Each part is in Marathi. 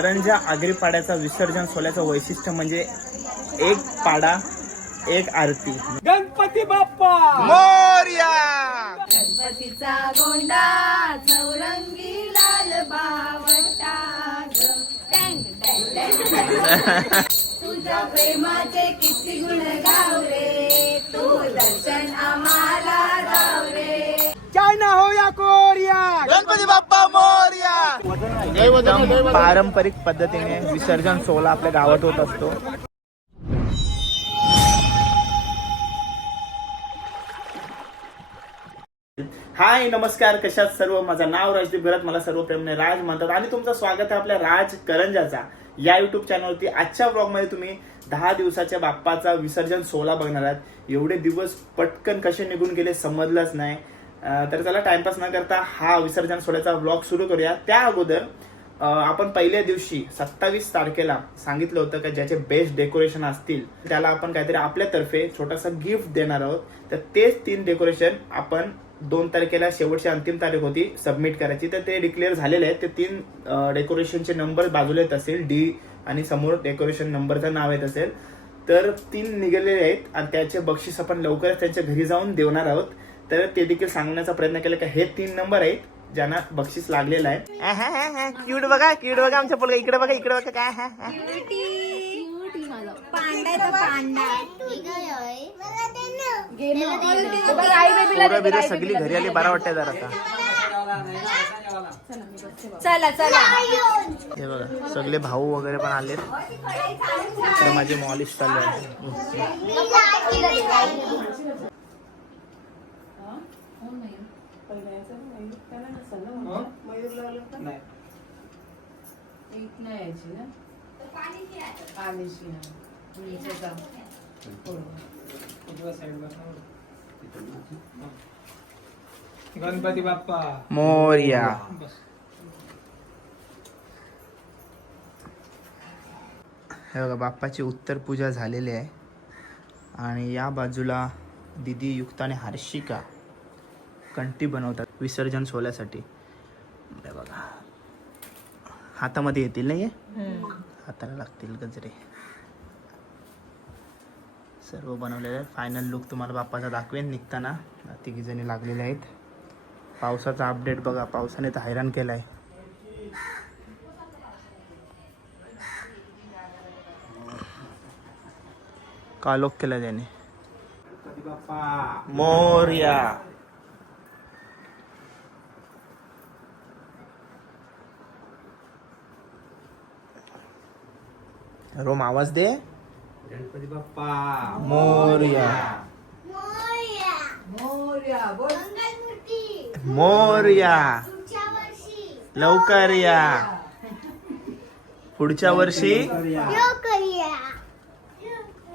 करंजा आगरी पाड्याचा विसर्जन सोहळ्याचं वैशिष्ट्य म्हणजे एक पाडा एक आरती. गणपती बाप्पा! मोर्या! गणपतीचा गोंडा चौरंगी लाल बावटा. तुझ्या प्रेमाचे किती गुण गावरे तू दर्शन आम्हाला गावरे. काय ना हो या कोरिया! गणपती बाप्पा मोर्या! पारंपरिक पद्धतीने विसर्जन सोहळा आपल्या गावात होत असतो. हाय नमस्कार कशात सर्व? माझं नाव राजदीप घरात मला सर्व प्रेमने राज म्हणतात. आणि तुमचं स्वागत आहे आपल्या राज करंजाचा. या युट्यूब चॅनलवरती आजच्या ब्लॉगमध्ये तुम्ही दहा दिवसाच्या बाप्पाचा विसर्जन सोहळा बघणार आहात. एवढे दिवस पटकन कसे निघून गेले समजलंच नाही. तर चला टाइमपास न करता हा विसर्जन सोहळ्याचा ब्लॉग सुरू करूया. त्या अगोदर आपण पहिल्या दिवशी सत्तावीस तारखेला सांगितलं होतं का ज्याचे बेस्ट डेकोरेशन असतील त्याला आपण काहीतरी आपल्यातर्फे छोटासा गिफ्ट देणार आहोत. तर तेच तीन डेकोरेशन आपण दोन तारखेला शेवटची अंतिम तारीख होती सबमिट करायची. तर ते डिक्लेअर झालेले आहेत. ते तीन डेकोरेशनचे नंबर बाजूला येत असेल. डी आणि समोर डेकोरेशन नंबरचं नाव येत असेल. तर तीन निघालेले आहेत आणि त्याचे बक्षीस आपण लवकरच त्यांच्या घरी जाऊन देणार आहोत. तर ते देखील सांगण्याचा प्रयत्न केला की हे तीन नंबर आहेत ज्यांना बक्षीस लागलेलं आहे. क्यूट बघा क्यूट बघा आमच्या पोलगा इकडे बघा इकडे बघा काय पोरं बिरं सगळी घरी आली बरा वाटतंय जरा आता. चला चला. हे बघा सगळे भाऊ वगैरे पण आलेत. इकडे माझे मॉलिश चालू आहे. गणपती बाप्पा. मोर्या. हे बघा बाप्पाची उत्तर पूजा झालेली आहे. आणि या बाजूला दिदी युक्त आणि हर्षिका. कंठी बनवतात विसर्जन सोहळ्यासाठी. हे बघा. हातामध्ये येतील नाही हाताला लागतील गजरे. सर्व बनवलेले आहेत. फायनल लुक तुम्हाला बाप्पाचा दाखवेन. निघताना तिघी जणी लागलेल्या आहेत. पावसाचा अपडेट बघा. पावसाने तर हैराण केलाय. कालोख केला त्याने. मोर्या. रोम आवाज दे. गणपती बाप्पा. मोर्या. मोर्या. लवकर या. पुढच्या वर्षी.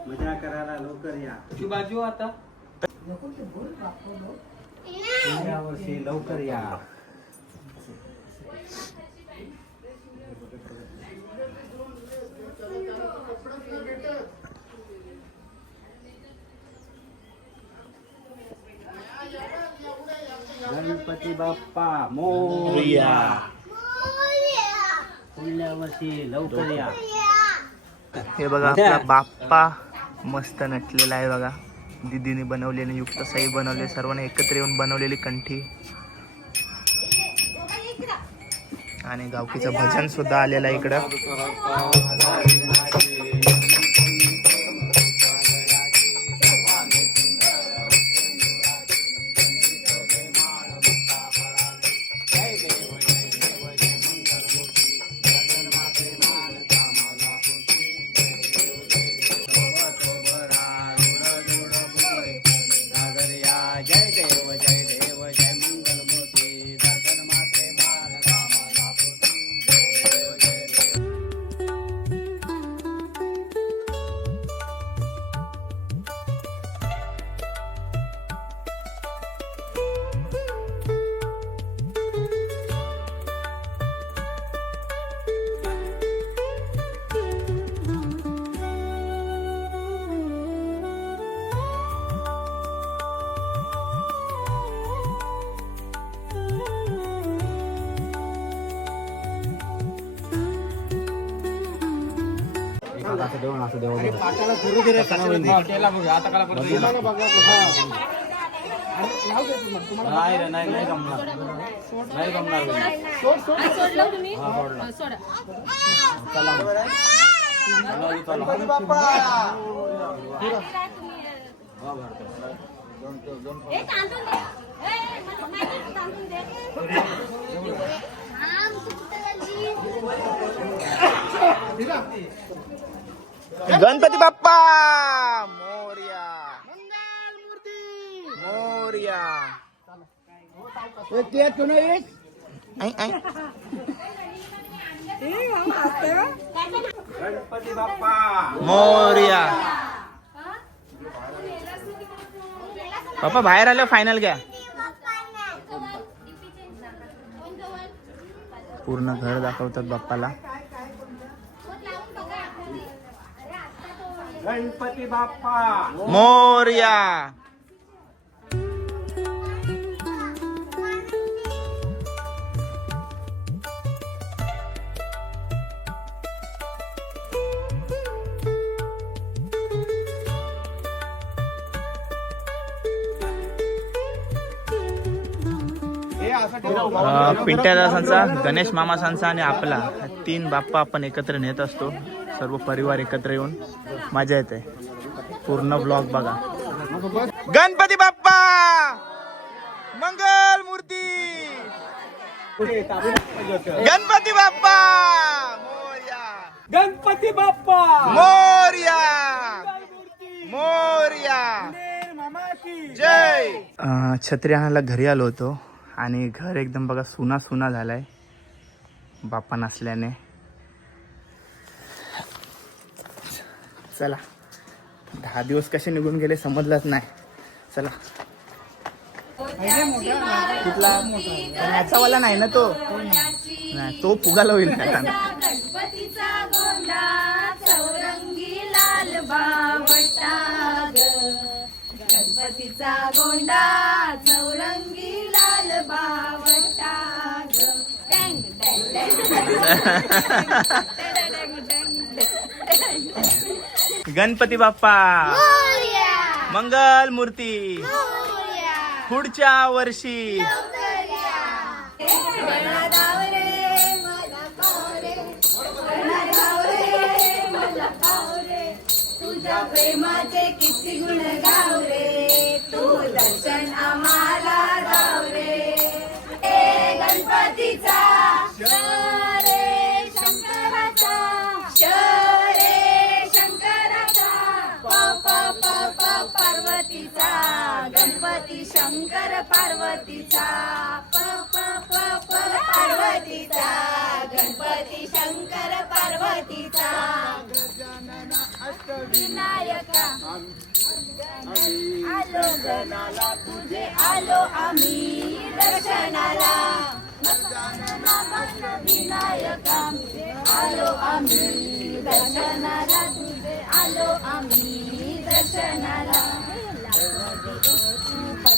मजा करायला लवकर या. तुझी बाजू आता. या वर्षी लवकर या. गणपती बाप्पा मोर्या। पुढल्या वर्षी लवकर या हे बघा आपला बाप्पा मस्त नटलेला आहे बघा. दिदीने बनवलेली युक्त साई बनवले सर्वांनी एकत्र येऊन बनवलेली कंठी. आणि गावकीचं भजन सुद्धा आलेलं आहे इकडं. नाही रे नाही नाही जमणार नाही जमणार हा, सोडलं तुम्ही? हा, सोडा. ए, तांदूळ दे. ए, मला माहिती तांदूळ दे. आमची कुठं झाली? गणपती बाप्पा! मोर्या. मोर्या. गणपती बाप्पा. मोर्या. बाप्पा बाहेर आलं फायनल घ्या. पूर्ण घर दाखवतात बाप्पाला. गणपती बाप्पा. मोर्या. पिंट्या दासांचा गणेश मामासांचा आणि आपला हा तीन बाप्पा आपण एकत्र नेत असतो. सर्व परिवार एकत्र येऊन मजा येते. पूर्ण ब्लॉग बघा. गणपती बाप्पा! मंगल मूर्ती! गणपती बाप्पा! मोर्या! गणपती बाप्पा! मोर्या! मोर्या! जय! छत्री आणायला घरी आलो होतो आणि घर एकदम बघा सुना सुना झालाय. बाप्पा नसल्याने. चला. दहा दिवस कसे निघून गेले समजलंच नाही. चला. कुठला? याचावाला नाही ना तो. नाही तो फुगाला होईल. गणपतीचा गोंडा चौरंगी लाल बावटा गणपती बाप्पा. मंगल मूर्ती. पुढच्या वर्षी. तुझ्या प्रेमाचे किती गुण गाव रे तू दर्शन आम्हाला रे गणपतीचा शंकर पार्वतीचा प प प प पार्वतीचा गणपती शंकर पार्वतीचा. आलो गणाला तुझे आलो आम्ही दर्शनाला. विनायका आलो आम्ही दर्शनाला तुझे आलो आम्ही दर्शनाला.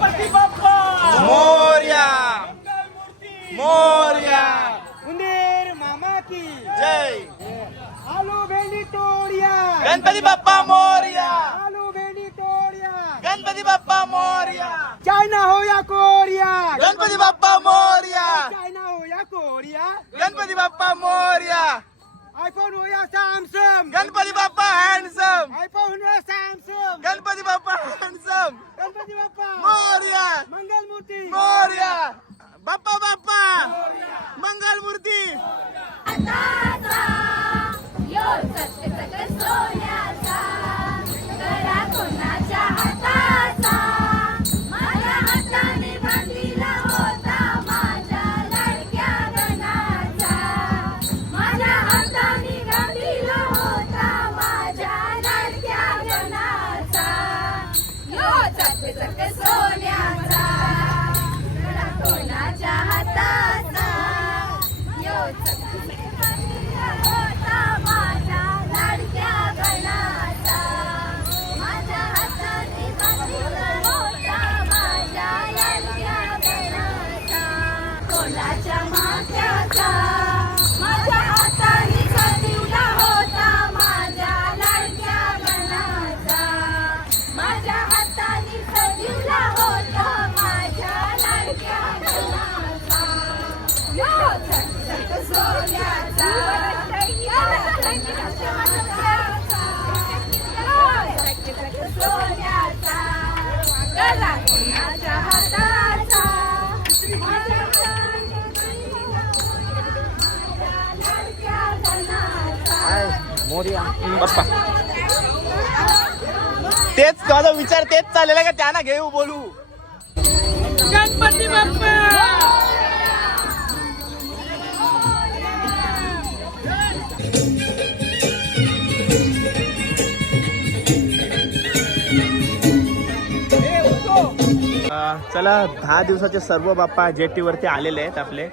गणपती बाप्पा! मोर्या! मोर्या! उंदीर मामा की जय! आलू बेली टोळ्या गणपती बाप्पा मोर्या! आलू बेली टोळ्या गणपती बाप्पा मोर्या! चायना हो या कोरिया गणपती बाप्पा मोर्या! चायना हो या कोरिया गणपती बाप्पा मोर्या! आयफोन होया Samsung. Ganpati Bappa handsome. IPhone होया सॅमसंग. गणपती बाप्पा हँडसम. गणपती बाप्पा. मोरया. मंगल मूर्ती मोरया. बाप्पा बाप्पा. मंगल मूर्ती कोणाच्या हाताचा तेच माझा विचार तेच चाललेला का? त्यांना घेऊ बोलू. गणपती बाप्पा! चला दहा दिवसाचे सर्व बाप्पा जेटीवरती आलेले आहेत आपले.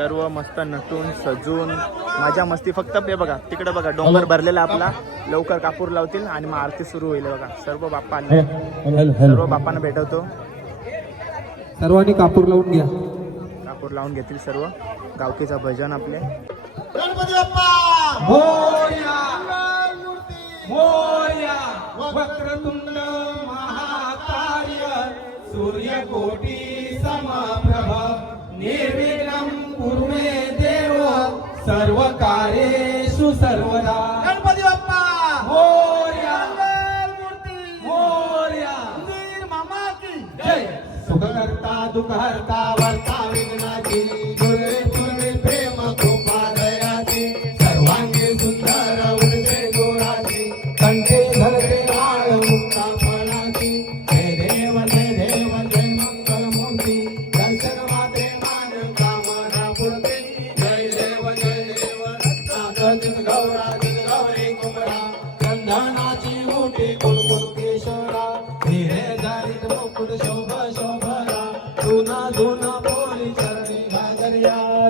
सर्व मस्त नटून सजून. माझ्या मस्ती फक्त हे बघा तिकडे बघा डोंगर भरलेला आपला. लवकर कापूर लावतील आणि मग आरती सुरू होईल बघा. सर्व बाप्पांना सर्व बाप्पांना भेटवतो. सर्वांनी कापूर लावून घ्या. कापूर लावून घेतील सर्व. गावकीचं भजन आपले. वक्रतुंड महाकार्य सूर्यकोटी समप्रभ निर्विघ्न सर्व कार्येषु सर्वदा। गणपती बाप्पा मोर्या मूर्ती! मोर्या। मामा की। जय। सुखकर्ता दुखहर्ता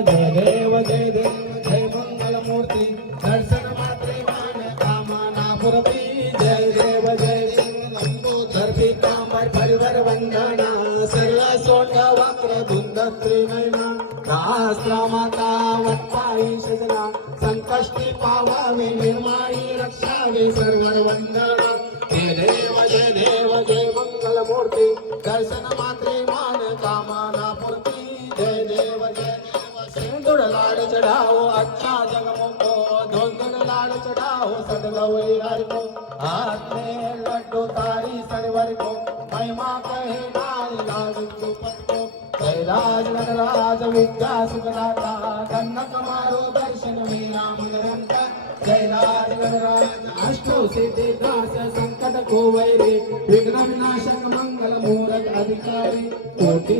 ಜಗೇ को वैरे विघ्न विनाशक मंगल मूरत अधिकारी कोटी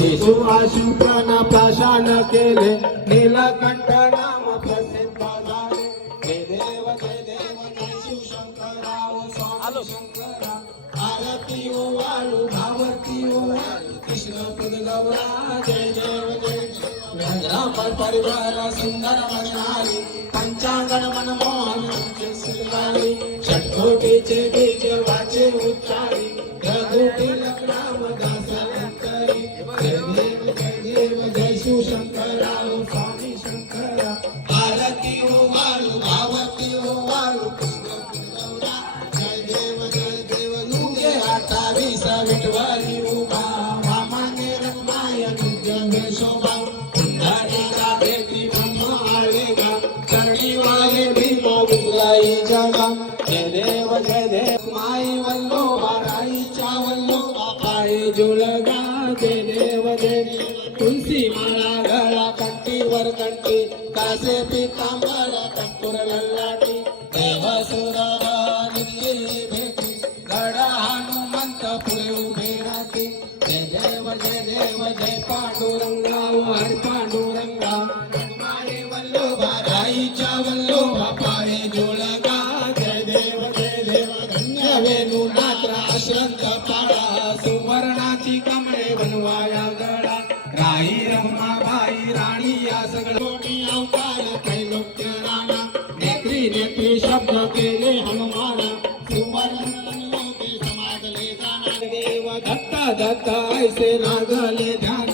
येशू आशुपना पाषाण केले नीलकंठ नाम प्रसिद्ध झाले हे देव जय देव जय शिव शंकराव स्वामी शंकरा आरती ओ वाळू भावती ओ वाळू कृष्ण पद गौरा जय देव जय देव राम परिवार सुंदर मनहारी पंचांगण मनमोहन सुंदरी षटकोटीचे बीज वाचे उच्चारी Oh, baby. दत्ता ऐसे लागले ध्यान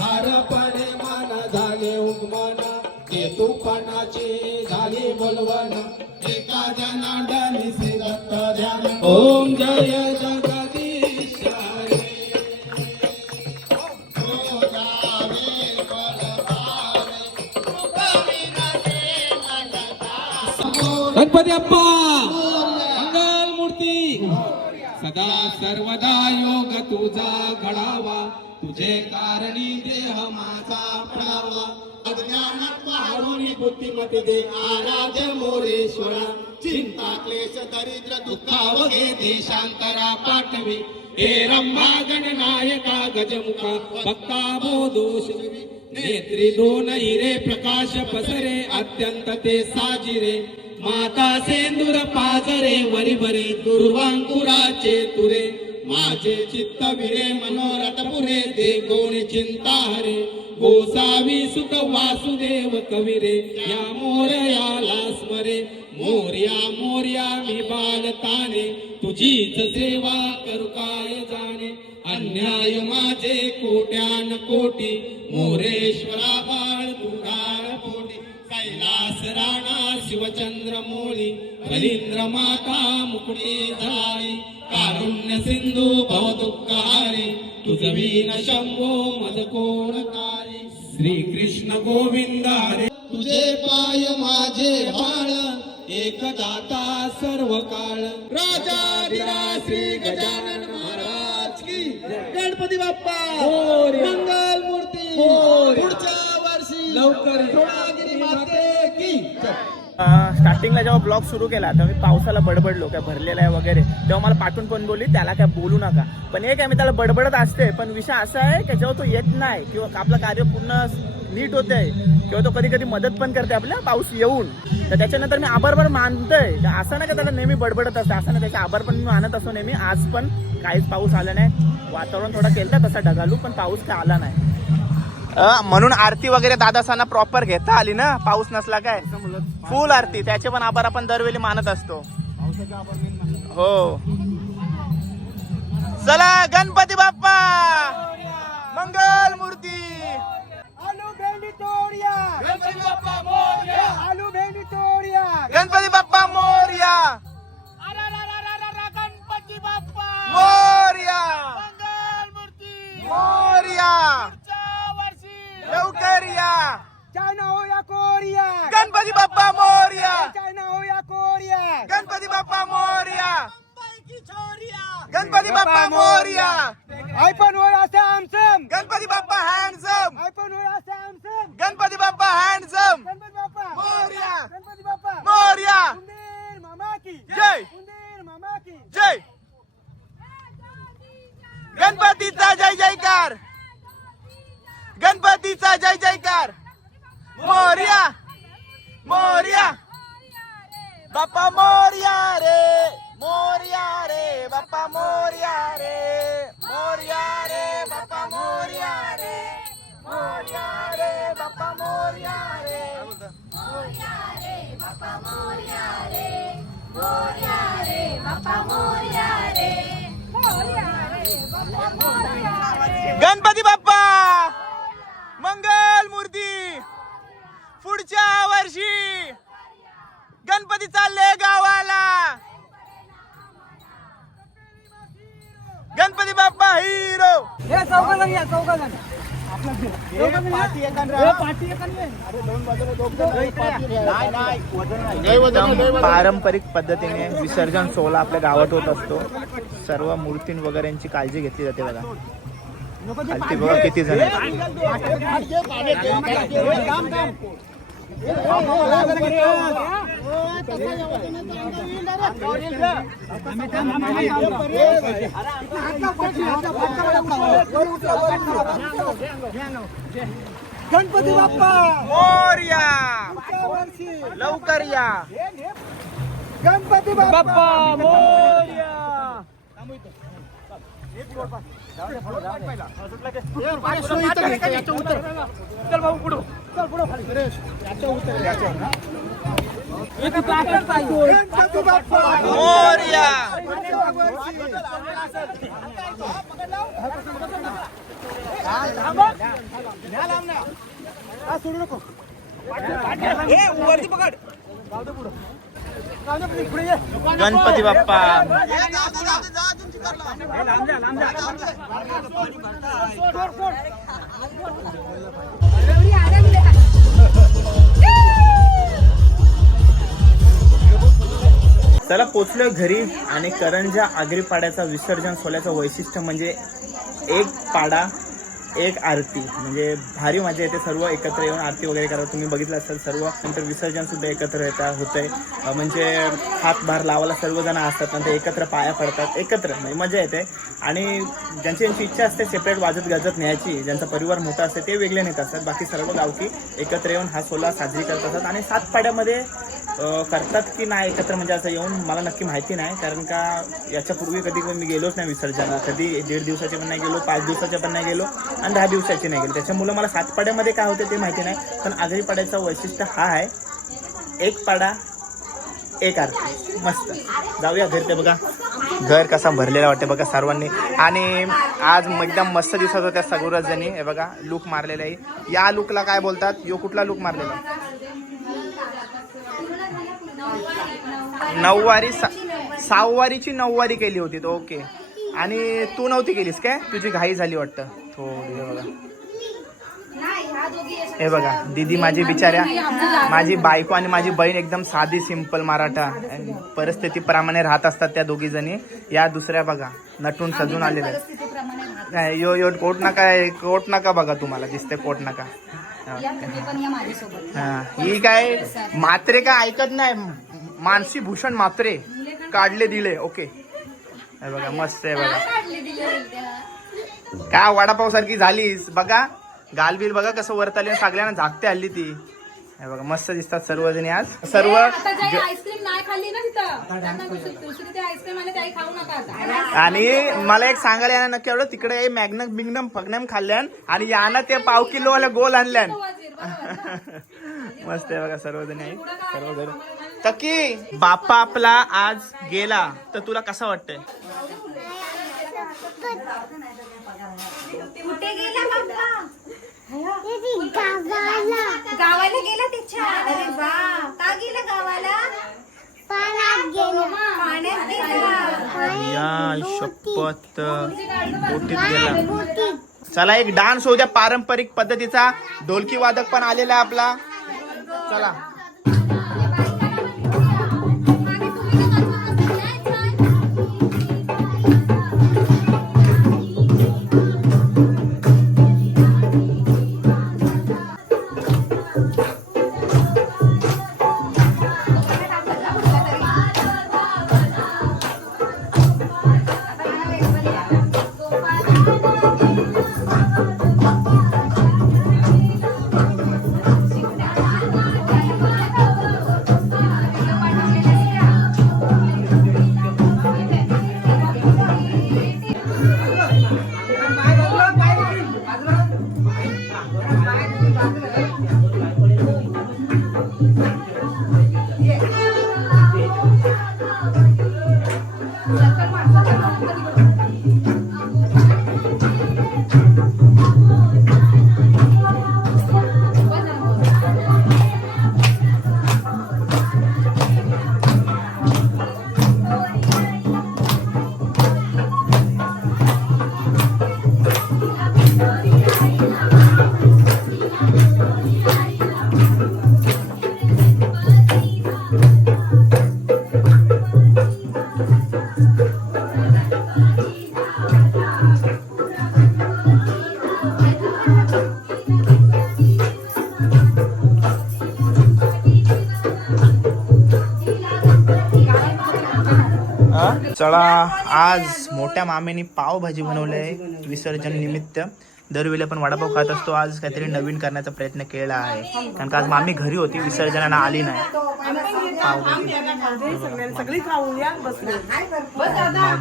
हारपणे मान झाले उगमन ते तुफानाचे झाले बोलवण एका जनार्दनी श्री दत्त ध्यान. ओम जय जगदीश गणपती अप्पा! सदा सर्वदा योग तुझा घडावा. तुझे कारणी देह माझा पडावा अज्ञानात वाढून बुद्धिमती दे आराध्य मोरेश्वरा. चिंता क्लेश दरिद्र दुःखावघे देशांतरा पाठवी. हे रम्मा गणनायका गजमुखा भक्ता दोष नेत्री दोन हिरे प्रकाश पसरे अत्यंत ते साजिरे. माता सेंदूर पाजरे वरिभरे दुर्वांकुराचे तुरे. माझे चित्त विरे मनोरथ पुरे ते कोण चिंता हरे गोसावी सुख वासुदेव कविरे या मोरयाला स्मरे. मोर्या मोर्या मी बालताने तुझीच सेवा करू काय जाणे? अन्याय माझे कोट्यान कोटी. मोरेश्वरा बाळ कैलास राणा शिवचंद्र मोळी कलिंद्र माता मुकुटे जाई कारुण्य सिंधू भव दुःखारी तुझवीन शंभो मद कोण कारी श्री कृष्ण गोविंद हरे। तुझे पाय माझे बाळ एक दाता सर्व काळ राजा श्री गजानन महाराज की। गणपती बाप्पा मंगल मूर्ती पुढच्या वर्षी लवकर स्टार्टिंगला जेव्हा ब्लॉग सुरू केला तेव्हा मी पावसाला बडबडलो काय भरलेला आहे वगैरे. तेव्हा मला पाठवून पण बोलली त्याला काय बोलू नका. पण एक आहे मी त्याला बडबडत असते पण विषय असा आहे की जेव्हा तो येत नाही किंवा आपलं कार्य पूर्ण नीट होतंय किंवा तो कधी कधी मदत पण करते आपल्या पाऊस येऊन. तर त्याच्यानंतर मी आभार पण मानतोय. असं नाही का त्याला नेहमी बडबडत असतं असं नाही त्याचा आभार पण मी मानत असतो नेहमी. आज पण काहीच पाऊस आला नाही. वातावरण थोडा केलं तसा ढगालू पण पाऊस काय आला नाही. म्हणून आरती वगैरे दादासांना प्रॉपर घेता आली ना? पाऊस नसला काय? फुल आरती. त्याचे पण आभार आपण दरवेळी मानत असतो. हो. चला गणपती बाप्पा! मंगल मूर्ती! आलू भेंडी गणपती बाप्पा मोरया! आलू भेंडी तोडिया गणपती बाप्पा मोरया गणपती मोरया! मोर्या चायना हो या कोरिया. गणपती बाप्पा मोर्या. चायना हो या कोरिया. गणपती बाप्पा मोर्या. गणपती बाप्पा मोर्या. आयफोन हो या Samsung. Ganpati Bappa handsome. IPhone हो या सॅमसंग. गणपती बाप्पा हँडसम. गणपती बाप्पा. मोरया. गणपती बाप्पा. मोर्या. उंदीर मामा की. जय. उंदीर मामा की. जय. गणपतीचा जय जयकार. गणपतीचा जय जयकार मोर्या मोर्या बाप्पा मोर्या रे मोर्या रे बाप्पा मोर्या रे मोर्या रे बाप्पा मोर्या रे मोर्या रे बाप्पा मोर्या रे गणपती बाप्पा मूर्ती पुढच्या वर्षी गणपती चालले गावाला. गणपती बाप्पा हिरो. हे चौघ या चौघ जण. पारंपरिक पद्धतीने विसर्जन सोहळा आपल्या गावात होत असतो. सर्व मूर्ती वगैरेची काळजी घेतली जाते बघा. खालती बघा किती जण. गणपती बाप्पा! मोरया लवकर या! गणपती बाप्पा! मोरया गणपती बाप्पा मोरया हा, सोडू नको वरती पकड. जाऊ दे पुढं गणपती बाप्पा. चला पोचलोय घरी आणि करंजा आगरीपाड्याचा विसर्जन सोहळ्याचं वैशिष्ट्य म्हणजे एक पाडा एक आरती म्हणजे भारी मजा येते. सर्व एकत्र येऊन आरती वगैरे करा तुम्ही बघितलं असेल सर्व नंतर विसर्जन सुद्धा एकत्र येतात होतंय. म्हणजे हातभार लावायला सर्वजण असतात नंतर एकत्र पाया पडतात. एकत्र म्हणजे मजा येते. आणि ज्यांची ज्यांची इच्छा असते सेपरेट वाजत गाजत न्यायची ज्यांचा परिवार मोठा असते ते वेगळे नेत असतात. बाकी सर्व गावकी एकत्र येऊन हा सोहळा साजरी करत असतात. आणि सात पाड्यामध्ये करतात की नाही एकत्र? म्हणजे असं येऊन मला नक्की माहिती नाही कारण का याच्यापूर्वी कधी मी गेलोच नाही विसर्जनाला. कधी दीड दिवसाचे पण नाही गेलो पाच दिवसाचे पण नाही गेलो आणि दहा दिवसाचे नाही गेलो. त्याच्यामुळं मला सात पाड्यामध्ये काय होते ते माहिती नाही पण आगरी पाड्याचं वैशिष्ट्य हा आहे एक पाडा एक आरती. मस्त. जाऊया घर ते बघा. घर कसा भरलेला वाटते बघा सर्वांनी. आणि आज एकदम मस्त दिसत होत्या सगळ्याच जणी हे बघा लुक मारलेला आहे. या लुकला काय बोलतात? यो कुठला लुक मारलेला नऊवारी सा- सहावारीची नऊवारी केली होती तो ओके. आणि तू नव्हती केलीस काय? तुझी घाई झाली वाटतं. थोडी हे बघा. हे बघा दीदी माझी बिचाऱ्या माझी बायको आणि माझी बहीण एकदम साधी सिंपल मराठा. परिस्थितीप्रमाणे राहत असतात त्या दोघी जणी. या दुसऱ्या बघा नटून सजून आलेल्या कोट नका कोट नका बघा तुम्हाला दिसते कोट नका. या तुम्ही पण या माझ्यासोबत. हा, ही काय मात्रे काय ऐकत नाही? मानसी भूषण मात्रे काढले दिले. ओके. हे बघा मस्त आहे बघा. काढले दिले उलट्या. काय वडापाव सारखी झालीस? बघा गालबिल बघा कसं वरताली सगळ्यांना झाकते हल्ली ती. हे बघा मस्त दिसतात सर्वजणी आज. सर्व आईस्क्रीम नाही खाल्ली ना आणि मला एक सांगायला यानं नक्की एवढं तिकडे मॅग्नम बिग्नम फग्नम खाल्ल्यान आणि यानं ते पाव किलो वाला गोल आणल्यान. बरोबर. मस्त आहे बघा सर्वजणी आहे? सर्वजण. तकी बाप्पा आपला आज गेला तर तुला कसं वाटतंय? कुठे गेला बाप्पा? गावाला. गावाला गेला त्याच्या अरे वा. का गेला गावाला? पाण्यात गेला. पाण्यात गेला. या शपथ बोटीत गेला. चला एक डान्स होऊ द्या पारंपरिक पद्धतीचा. ढोलकी वादक पण आलेला आहे आपला. चला. चला आज मोठ्या मामेनी पावभाजी बनवलंय विसर्जन निमित्त. दरवेळी आपण वडापाव खात असतो आज काहीतरी नवीन करण्याचा प्रयत्न केला आहे. कारण का आज मामी घरी होती विसर्जनाला आली नाही.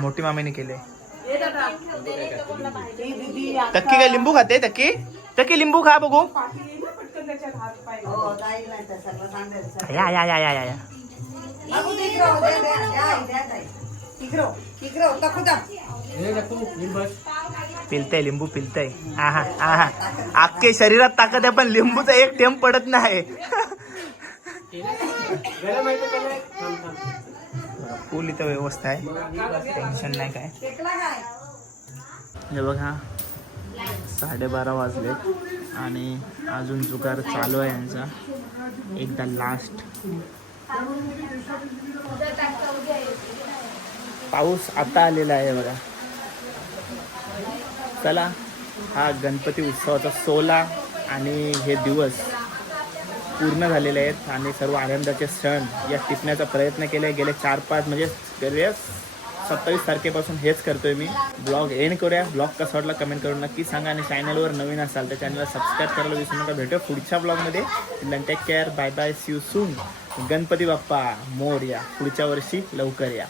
मोठी मामीने केले. तक्की काय लिंबू खाते तक्की तक्की लिंबू खा बघू. या या या या या या. पिलतय लिंबू पिलतय. आहा आहा. अख्खे शरीरात ताकद आहे पण लिंबूचा एक टेम पडत नाही. फुल इथं व्यवस्था आहे. टेन्शन नाही काय. हे बघा. साडेबारा वाजले आणि अजून जुगार चालू आहे यांचा. एकदा लास्ट पाऊस आता आलेला आहे बघा. चला हा गणपती उत्सवाचा सोला आणि हे दिवस पूर्ण झालेले आहेत आणि सर्व आनंदाचे सण या टिपण्याचा प्रयत्न केले गेले चार पाच म्हणजे गेले सत्तावीस तारखेपासून हेच करतोय मी. ब्लॉग एंड करूया. ब्लॉग कसा वाटला कमेंट करून नक्की सांगा आणि चॅनलवर नवीन असाल तर चॅनलला सबस्क्राईब करायला विसरू नका. भेटूया पुढच्या ब्लॉगमध्ये. Take care bye bye see you soon Ganpati Bappa Morya पुढच्या वर्षी लवकर या.